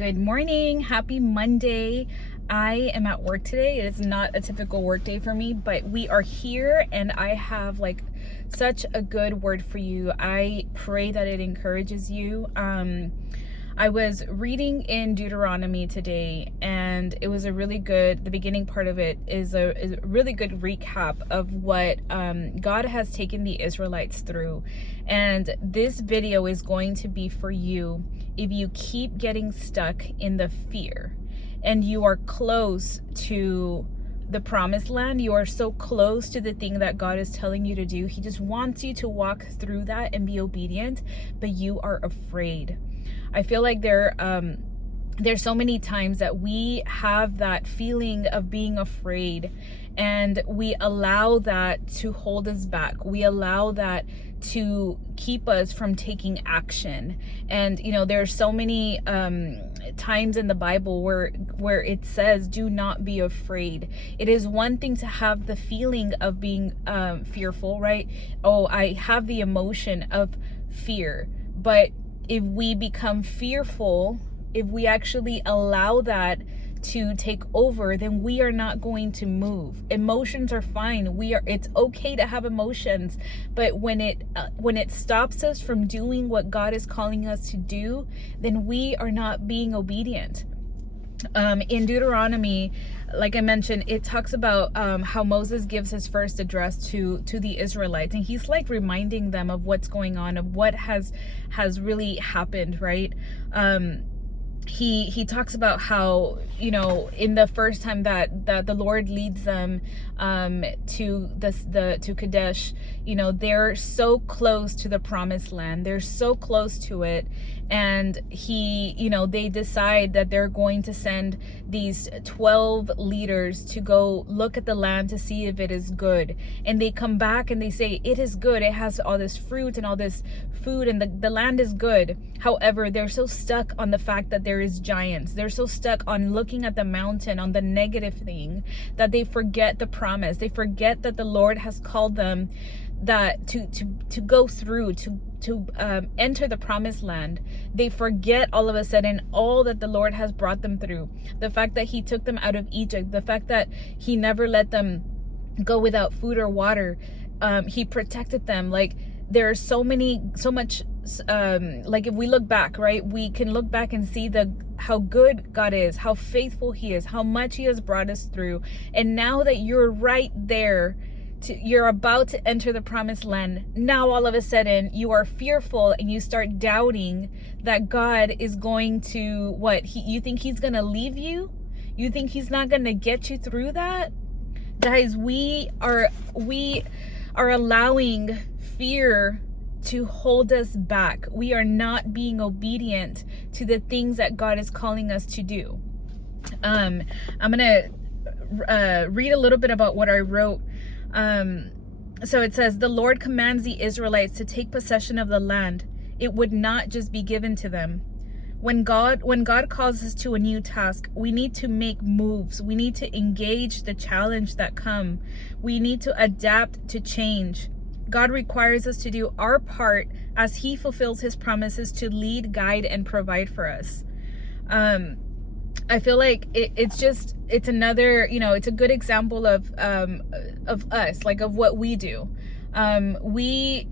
Good morning. Happy Monday. I am at work today. It is not a typical work day for me, but we are here and I have such a good word for you. I pray that it encourages you. I was reading in Deuteronomy today, and it was the beginning part of it is a really good recap of what God has taken the Israelites through. And this video is going to be for you if you keep getting stuck in the fear and you are close to the promised land. You are so close to the thing that God is telling you to do. He just wants you to walk through that and be obedient, but you are afraid. I feel like there's so many times that we have that feeling of being afraid, and we allow that to hold us back. We allow that to keep us from taking action. And there are so many times in the Bible where it says, do not be afraid. It is one thing to have the feeling of being fearful, right? Oh, I have the emotion of fear. But if we become fearful, if we actually allow that to take over, then we are not going to move. Emotions are fine. It's okay to have emotions, but when it stops us from doing what God is calling us to do, then we are not being obedient. In Deuteronomy, like I mentioned, it talks about how Moses gives his first address to the Israelites, and he's reminding them of what's going on, of what has really happened, right? He talks about how in the first time that the Lord leads them to Kadesh, they're so close to the promised land, they're so close to it, and they decide that they're going to send these 12 leaders to go look at the land to see if it is good. And they come back and they say it is good, it has all this fruit and all this food, and the land is good. However, they're so stuck on the fact that there is giants, they're so stuck on looking at the mountain, on the negative thing, that they forget the promise. They forget that the Lord has called them that to go through to enter the promised land. They forget all of a sudden all that the Lord has brought them through, the fact that he took them out of Egypt, the fact that he never let them go without food or water. He protected them. There's so much if we look back, right, we can look back and see how good God is, how faithful he is, how much he has brought us through. And now that you're right there, you're about to enter the promised land, now all of a sudden you are fearful and you start doubting that God is going to you think he's going to leave you? You think he's not going to get you through that? Guys, we are allowing fear to hold us back. We are not being obedient to the things that God is calling us to do. I'm gonna read a little bit about what I wrote. So it says, the Lord commands the Israelites to take possession of the land. It would not just be given to them. When God calls us to a new task, we need to make moves. We need to engage the challenge that come. We need to adapt to change. God requires us to do our part as he fulfills his promises to lead, guide, and provide for us. I feel like it's another, it's a good example of us, of what we do. We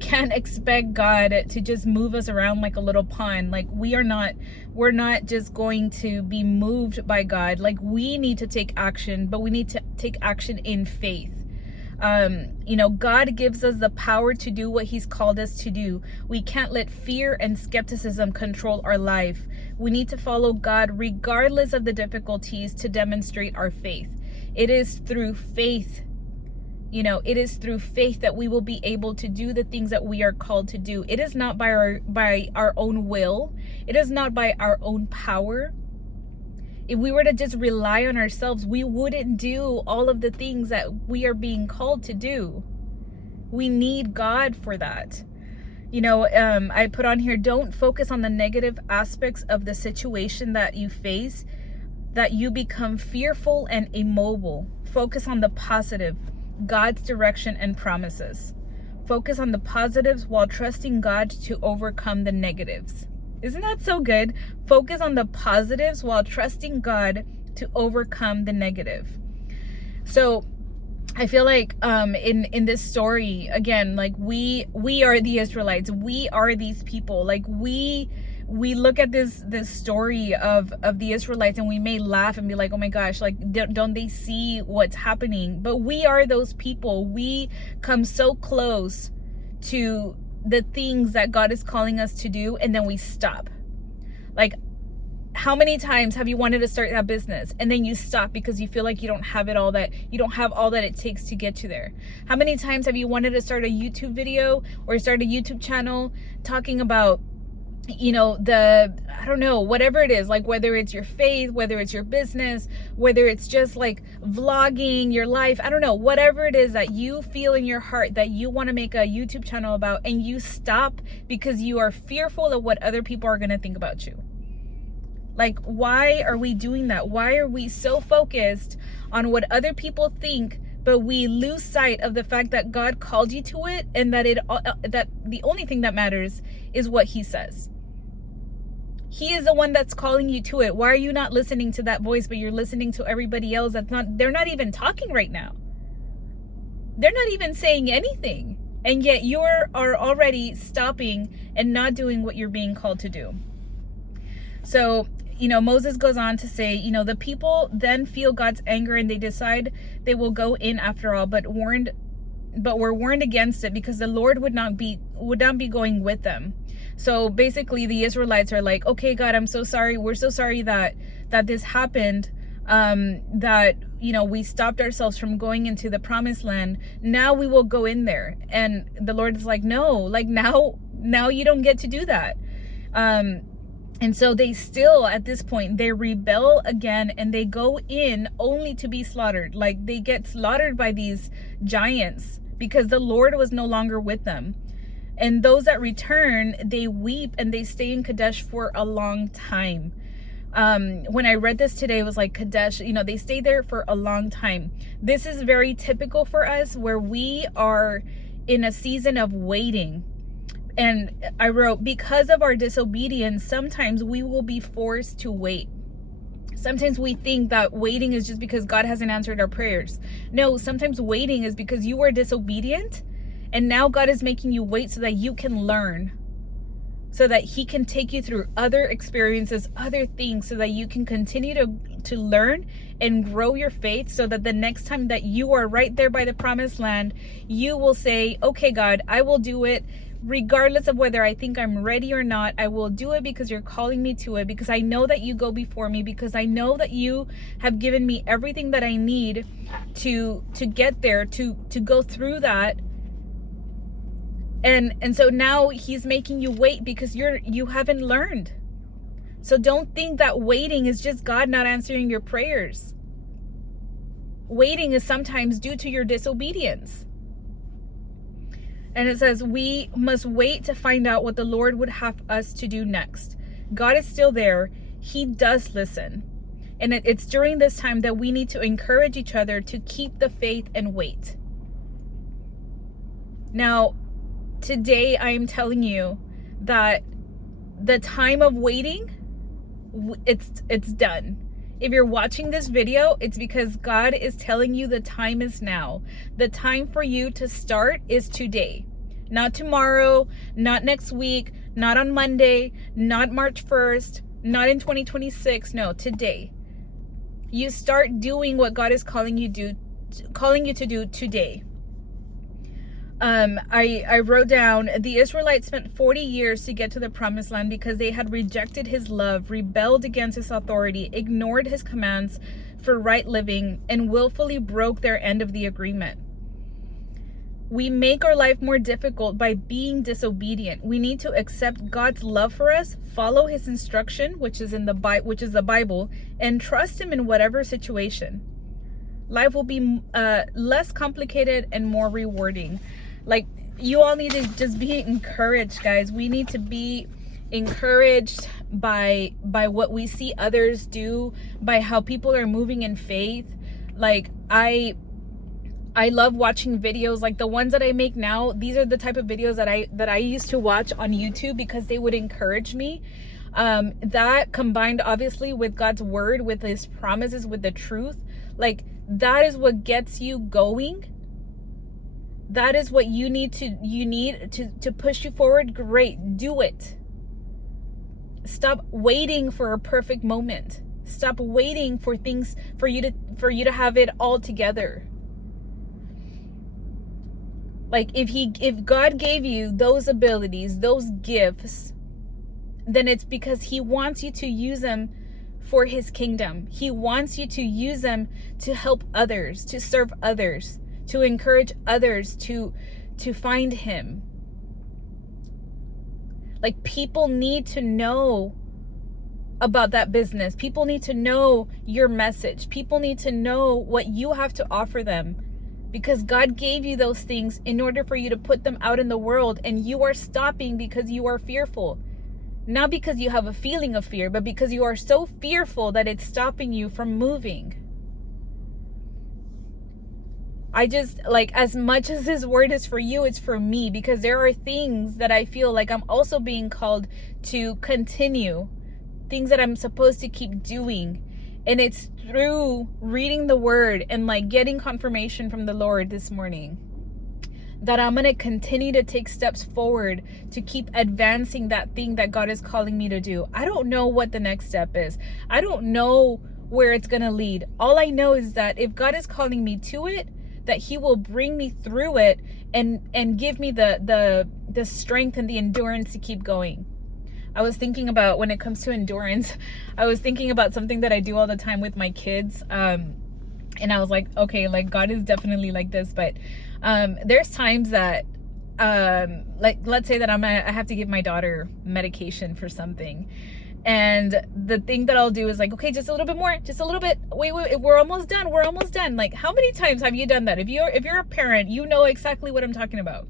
can't expect God to just move us around like a little pond. We're not just going to be moved by God. We need to take action, but we need to take action in faith. God gives us the power to do what he's called us to do. We can't let fear and skepticism control our life. We need to follow God regardless of the difficulties to demonstrate our faith. It is through faith, that we will be able to do the things that we are called to do. It is not by our own will. It is not by our own power. If we were to just rely on ourselves, we wouldn't do all of the things that we are being called to do. We need God for that. I put on here, don't focus on the negative aspects of the situation that you face, that you become fearful and immobile. Focus on the positive, God's direction and promises. Focus on the positives while trusting God to overcome the negatives. Isn't that so good? Focus on the positives while trusting God to overcome the negative. So I feel like in this story, again, like we are the Israelites. We are these people. Like we look at this story of the Israelites, and we may laugh and be like, oh my gosh, like don't they see what's happening? But we are those people. We come so close to the things that God is calling us to do, and then we stop. Like, how many times have you wanted to start that business and then you stop because you feel like you don't have all that it takes to get to there? How many times have you wanted to start a YouTube video or start a YouTube channel talking about, I don't know, whatever it is, like whether it's your faith, whether it's your business, whether it's just like vlogging your life, I don't know, whatever it is that you feel in your heart that you want to make a YouTube channel about, and you stop because you are fearful of what other people are going to think about you. Like, why are we doing that? Why are we so focused on what other people think, but we lose sight of the fact that God called you to it, and that that the only thing that matters is what He says. He is the one that's calling you to it. Why are you not listening to that voice, but you're listening to everybody else they're not even talking right now. They're not even saying anything. And yet you are already stopping and not doing what you're being called to do. So, Moses goes on to say, the people then feel God's anger and they decide they will go in after all, but were warned against it because the Lord would not be going with them. So basically the Israelites are like, okay, God, I'm so sorry. We're so sorry that this happened. That, we stopped ourselves from going into the promised land. Now we will go in there. And the Lord is like, no, like now you don't get to do that. And so they still, at this point, they rebel again, and they go in only to be slaughtered. Like, they get slaughtered by these giants because the Lord was no longer with them. And those that return, they weep and they stay in Kadesh for a long time. When I read this today, it was like Kadesh, they stay there for a long time. This is very typical for us, where we are in a season of waiting. And I wrote, because of our disobedience, sometimes we will be forced to wait. Sometimes we think that waiting is just because God hasn't answered our prayers. No, sometimes waiting is because you were disobedient, and now God is making you wait so that you can learn, so that He can take you through other experiences, other things, so that you can continue to learn and grow your faith, so that the next time that you are right there by the promised land, you will say, okay, God, I will do it. Regardless of whether I think I'm ready or not, I will do it because you're calling me to it, because I know that you go before me, because I know that you have given me everything that I need to get there, to go through that. And so now He's making you wait because you haven't learned. So don't think that waiting is just God not answering your prayers. Waiting is sometimes due to your disobedience. And it says, we must wait to find out what the Lord would have us to do next. God is still there. He does listen. And it's during this time that we need to encourage each other to keep the faith and wait. Now, today I am telling you that the time of waiting, it's done. If you're watching this video, it's because God is telling you the time is now. The time for you to start is today. Not tomorrow, not next week, not on Monday, not March 1st, not in 2026. No, today. You start doing what God is calling you to do today. I wrote down, the Israelites spent 40 years to get to the promised land because they had rejected His love, rebelled against His authority, ignored His commands for right living, and willfully broke their end of the agreement. We make our life more difficult by being disobedient. We need to accept God's love for us, follow His instruction, which is the Bible, and trust Him in whatever situation. Life will be less complicated and more rewarding. Like, you all need to just be encouraged, guys. We need to be encouraged by what we see others do, by how people are moving in faith. Like, I love watching videos like the ones that I make now. These are the type of videos that I used to watch on YouTube because they would encourage me. That combined obviously with God's word, with his promises, with the truth, like that is what gets you going. That is what you need to push you forward. Great, do it. Stop waiting for a perfect moment. Stop waiting for things for you to have it all together. Like if God gave you those abilities, those gifts, then it's because he wants you to use them for his kingdom. He wants you to use them to help others, to serve others, to encourage others to find him. Like, people need to know about that business. People need to know your message. People need to know what you have to offer them, because God gave you those things in order for you to put them out in the world, and you are stopping because you are fearful. Not because you have a feeling of fear, but because you are so fearful that it's stopping you from moving. I just, like, as much as this word is for you, it's for me, because there are things that I feel like I'm also being called to continue, things that I'm supposed to keep doing. And it's through reading the word and like getting confirmation from the Lord this morning that I'm going to continue to take steps forward to keep advancing that thing that God is calling me to do. I don't know what the next step is. I don't know where it's going to lead. All I know is that if God is calling me to it, that he will bring me through it and give me the strength and the endurance to keep going. I was thinking about, when it comes to endurance, I was thinking about something that I do all the time with my kids. And I was like, okay, like God is definitely like this. But there's times that, like, let's say that I have to give my daughter medication for something. And the thing that I'll do is like, okay, just a little bit more, just a little bit. Wait, we're almost done. We're almost done. Like, how many times have you done that? If you're a parent, you know exactly what I'm talking about.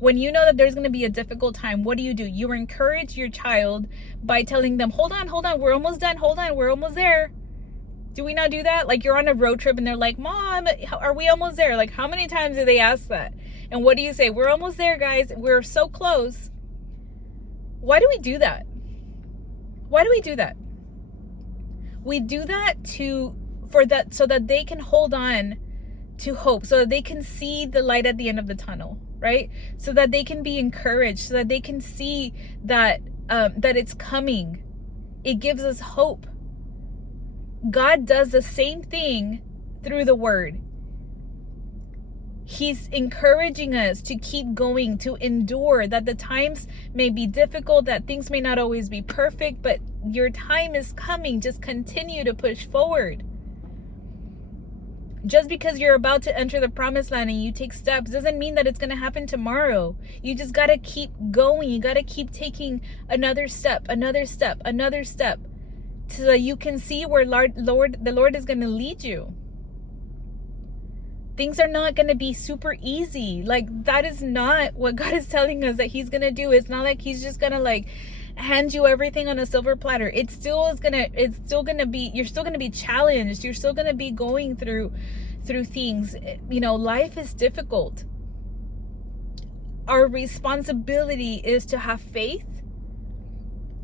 When you know that there's going to be a difficult time, what do? You encourage your child by telling them, hold on, we're almost done. Hold on, we're almost there. Do we not do that? Like, you're on a road trip and they're like, Mom, are we almost there? Like, how many times do they ask that? And what do you say? We're almost there, guys. We're so close. Why do we do that? Why do we do that? We do that so that they can hold on to hope, so that they can see the light at the end of the tunnel, right? So that they can be encouraged, so that they can see that it's coming. It gives us hope. God does the same thing through the word. He's encouraging us to keep going, to endure, that the times may be difficult, that things may not always be perfect, but your time is coming. Just continue to push forward. Just because you're about to enter the promised land and you take steps doesn't mean that it's going to happen tomorrow. You just got to keep going. You got to keep taking another step, so that you can see where the Lord is going to lead you. Things are not going to be super easy. Like, that is not what God is telling us that he's going to do. It's not like he's just going to like hand you everything on a silver platter. You're still going to be challenged. You're still going to be going through things. You know, life is difficult. Our responsibility is to have faith,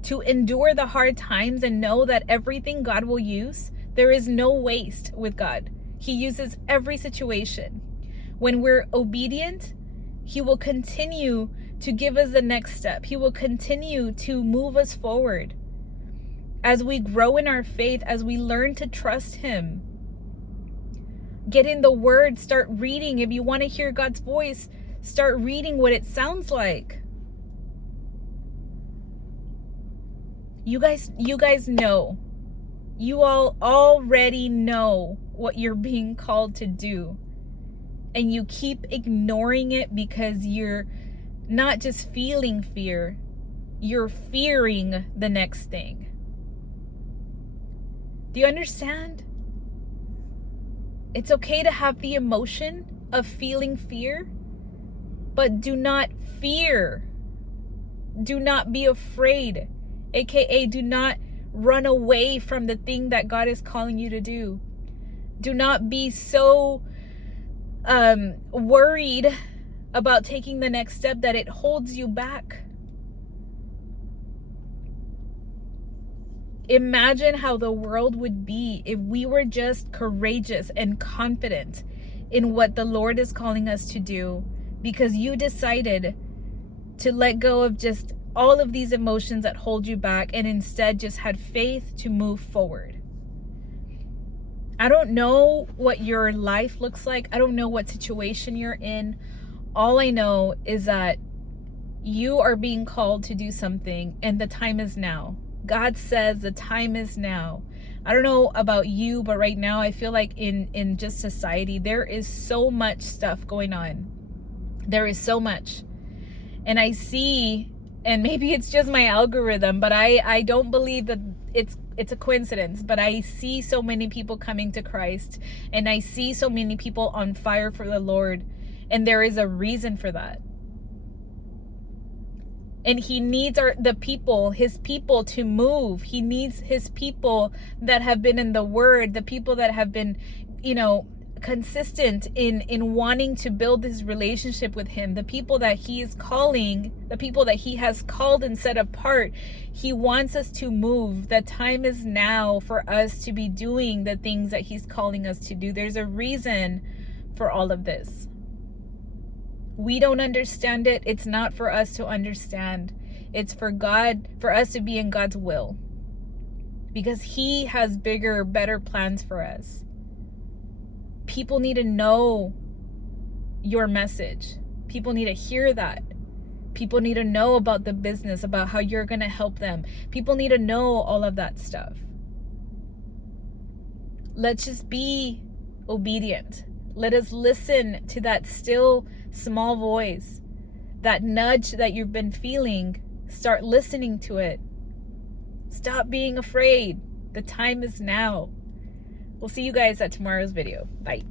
to endure the hard times, and know that everything God will use, there is no waste with God. He uses every situation. When we're obedient, he will continue to give us the next step. He will continue to move us forward. As we grow in our faith, as we learn to trust him, get in the word, start reading. If you want to hear God's voice, start reading what it sounds like. You guys know. You all already know what you're being called to do. And you keep ignoring it because you're not just feeling fear, you're fearing the next thing. Do you understand? It's okay to have the emotion of feeling fear, but do not fear. Do not be afraid. AKA, do not run away from the thing that God is calling you to do. Do not be so worried about taking the next step that it holds you back. Imagine how the world would be if we were just courageous and confident in what the Lord is calling us to do, because you decided to let go of just all of these emotions that hold you back and instead just had faith to move forward. I don't know what your life looks like. I don't know what situation you're in. All I know is that you are being called to do something, and the time is now. God says the time is now. I don't know about you, but right now I feel like in just society, there is so much stuff going on. There is so much. And I see, and maybe it's just my algorithm, but I don't believe that it's a coincidence, but I see so many people coming to Christ, and I see so many people on fire for the Lord, and there is a reason for that. And he needs his people to move. He needs his people that have been in the word, the people that have been, consistent in wanting to build this relationship with him, the people that he is calling, the people that he has called and set apart. He wants us to move. The time is now for us to be doing the things that he's calling us to do. There's a reason for all of this. We don't understand it. It's not for us to understand. It's for God, for us to be in God's will. Because he has bigger, better plans for us. People need to know your message. People need to hear that. People need to know about the business, about how you're going to help them. People need to know all of that stuff. Let's just be obedient. Let us listen to that still small voice, that nudge that you've been feeling. Start listening to it. Stop being afraid. The time is now. We'll see you guys at tomorrow's video. Bye.